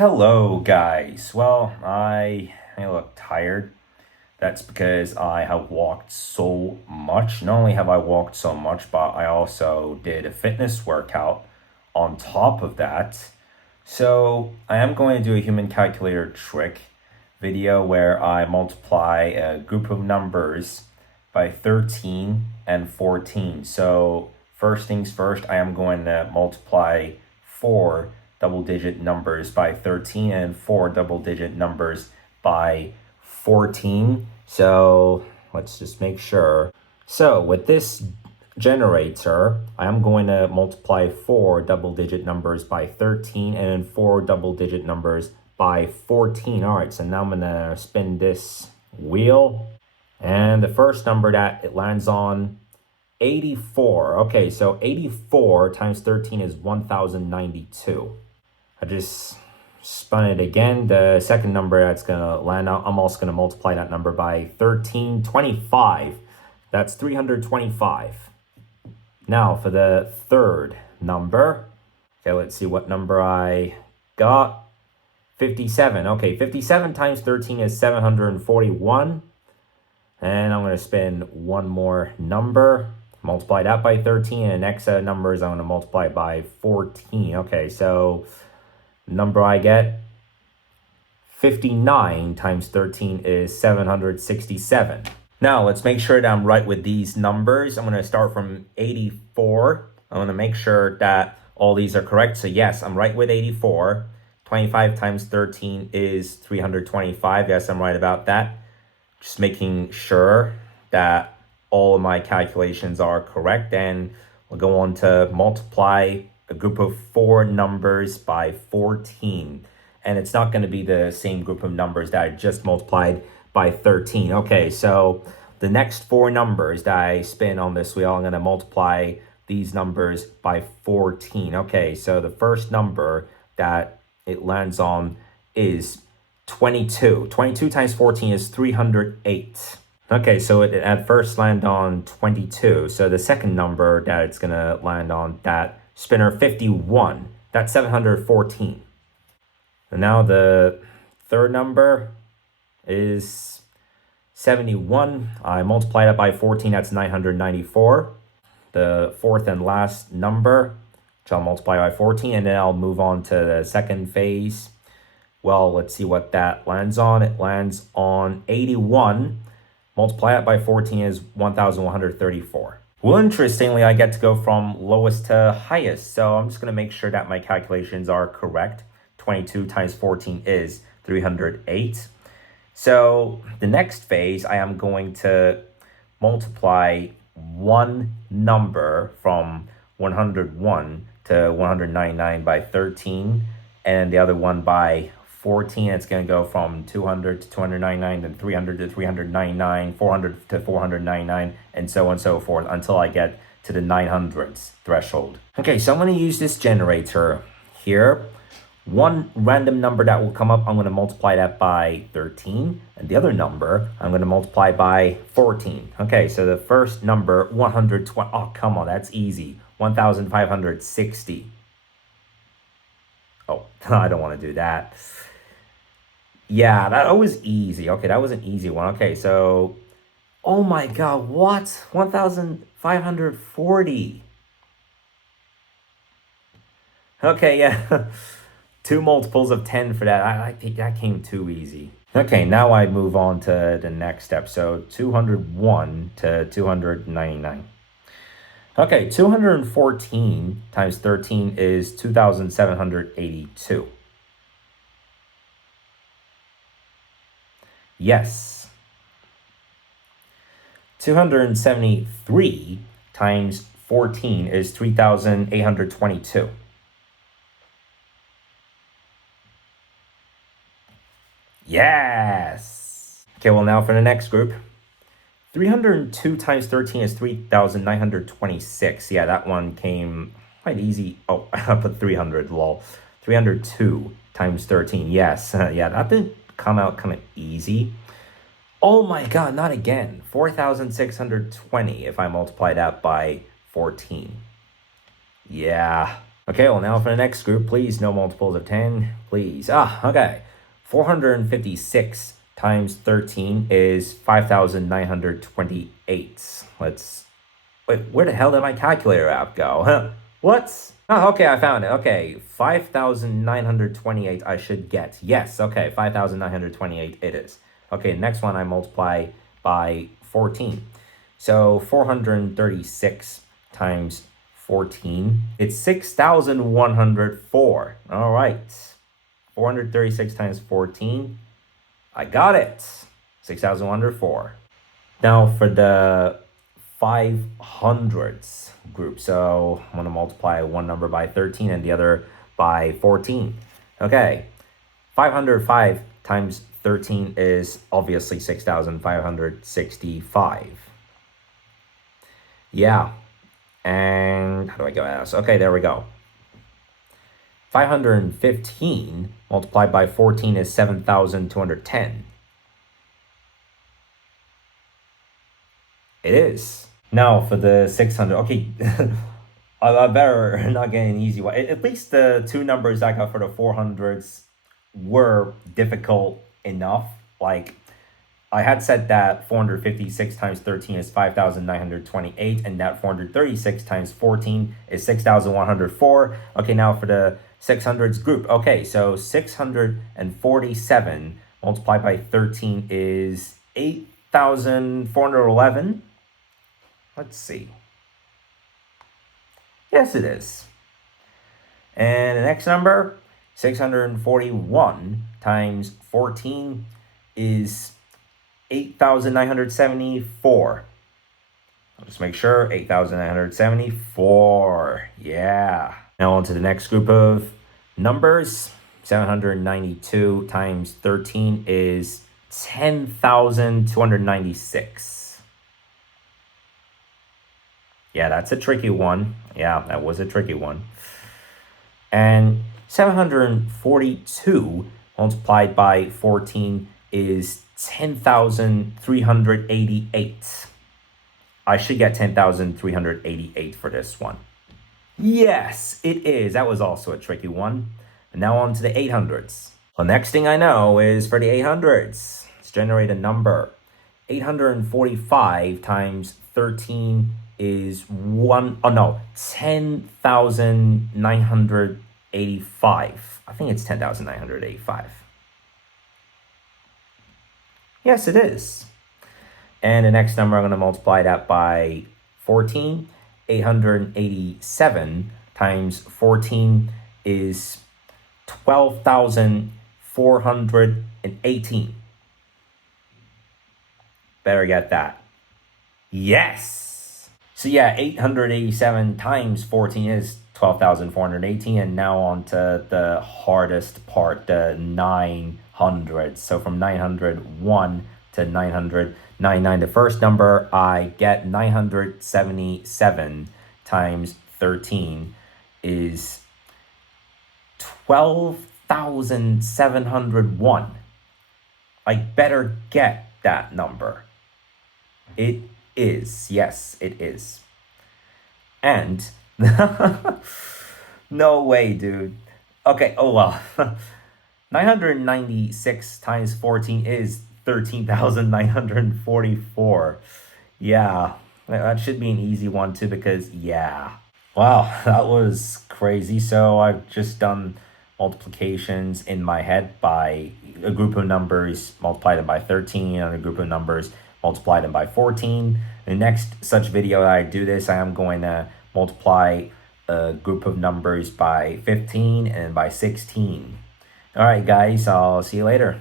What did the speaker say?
Hello, guys. Well, I look tired. That's because I have walked so much. Not only have I walked so much, but I also did a fitness workout on top of that. So I am going to do a human calculator trick video where I multiply a group of numbers by 13 and 14. So first things first, I am going to multiply 4 double-digit numbers by 13 and 4 double-digit numbers by 14. So let's just make sure. So with this generator, I'm going to multiply 4 double-digit numbers by 13 and then 4 double-digit numbers by 14. All right, so now I'm going to spin this wheel. And the first number that it lands on, 84. Okay, so 84 times 13 is 1092. I just spun it again. The second number that's going to land out, I'm also going to multiply that number by 13. 25. That's 325. Now for the third number. Okay, let's see what number I got. 57. Okay, 57 times 13 is 741. And I'm going to spin one more number. Multiply that by 13. And the next set of numbers, I'm going to multiply by 14. Okay, so number I get, 59 times 13 is 767. Now, let's make sure that I'm right with these numbers. I'm going to start from 84. I'm going to make sure that all these are correct. So yes, I'm right with 84. 25 times 13 is 325. Yes, I'm right about that. Just making sure that all of my calculations are correct. And we'll go on to multiply a group of 4 numbers by 14. And it's not going to be the same group of numbers that I just multiplied by 13. Okay, so the next 4 numbers that I spin on this wheel, I'm going to multiply these numbers by 14. Okay, so the first number that it lands on is 22. 22 times 14 is 308. Okay, so it at first landed on 22. So the second number that it's going to land on, that spinner, 51. That's 714. And now the third number is 71. I multiply that by 14, that's 994. The fourth and last number, which I'll multiply by 14, and then I'll move on to the second phase. Well, let's see what that lands on. It lands on 81. Multiply it by 14 is 1,134. Well, interestingly, I get to go from lowest to highest. So I'm just going to make sure that my calculations are correct. 22 times 14 is 308. So the next phase, I am going to multiply one number from 101 to 199 by 13, and the other one by 14. It's going to go from 200 to 299, then 300 to 399, 400 to 499, and so on and so forth until I get to the 900th threshold. Okay, so I'm going to use this generator here. One random number that will come up, I'm going to multiply that by 13. And the other number, I'm going to multiply by 14. Okay, so the first number, 120. Oh, come on, that's easy. 1,560. Oh, I don't want to do that. Yeah, that was easy. Okay, that was an easy one. Okay, so, oh my God, what? 1,540. Okay, yeah. 2 multiples of 10 for that. I think that came too easy. Okay, now I move on to the next step. So 201 to 299. Okay, 214 times 13 is 2,782. Yes. 273 times 14 is 3,822. Yes. Okay, well now for the next group. 302 times 13 is 3,926. Yeah, that one came quite easy. Oh, I put 300, lol. 302 times 13. Yes, yeah, that did come out kind of easy. Oh my God, not again. 4,620 if I multiply that by 14. Yeah. Okay, well, now for the next group, please, no multiples of 10, please. Okay. 456 times 13 is 5,928. Wait, where the hell did my calculator app go? Huh? What? Oh, okay, I found it. Okay, 5,928 I should get. Yes, okay, 5,928 it is. Okay, next one I multiply by 14. So 436 times 14, it's 6,104. All right, 436 times 14, I got it. 6,104. Now for the 500s group. So I'm going to multiply one number by 13 and the other by 14. Okay, 505 times 13 is obviously 6,565. Yeah, and how do I go as? Okay, there we go. 515 multiplied by 14 is 7,210. It is. Now for the 600. Okay, I better not get an easy one. At least the two numbers I got for the 400s were difficult enough. Like, I had said that 456 times 13 is 5,928, and that 436 times 14 is 6,104. Okay, now for the 600s group. Okay, so 647 multiplied by 13 is 8,411. Let's see. Yes, it is. And the next number, 641 times 14 is 8,974. I'll just make sure, 8,974. Yeah. Now on to the next group of numbers. 792 times 13 is 10,296. Yeah, that's a tricky one. Yeah, that was a tricky one. And 742 multiplied by 14 is 10,388. I should get 10,388 for this one. Yes, it is. That was also a tricky one. And now on to the 800s. The next thing I know is for the 800s. Let's generate a number. 845 times 13 is 10,985. I think it's 10,985. Yes, it is. And the next number, I'm going to multiply that by 14. 887 times 14 is 12,418. Better get that. Yes. So yeah, 887 times 14 is 12,418. And now on to the hardest part, the 900s. So from 901 to 999, the first number I get, 977 times 13 is 12,701. I better get that number. It is. Yes, it is. And no way, dude. Okay, oh well. 996 times 14 is 13,944. Yeah, that should be an easy one too, because yeah. Wow, that was crazy. So I've just done multiplications in my head by a group of numbers, multiply them by 13, and a group of numbers, multiply them by 14. In the next such video that I do this, I am going to multiply a group of numbers by 15 and by 16. All right, guys, I'll see you later.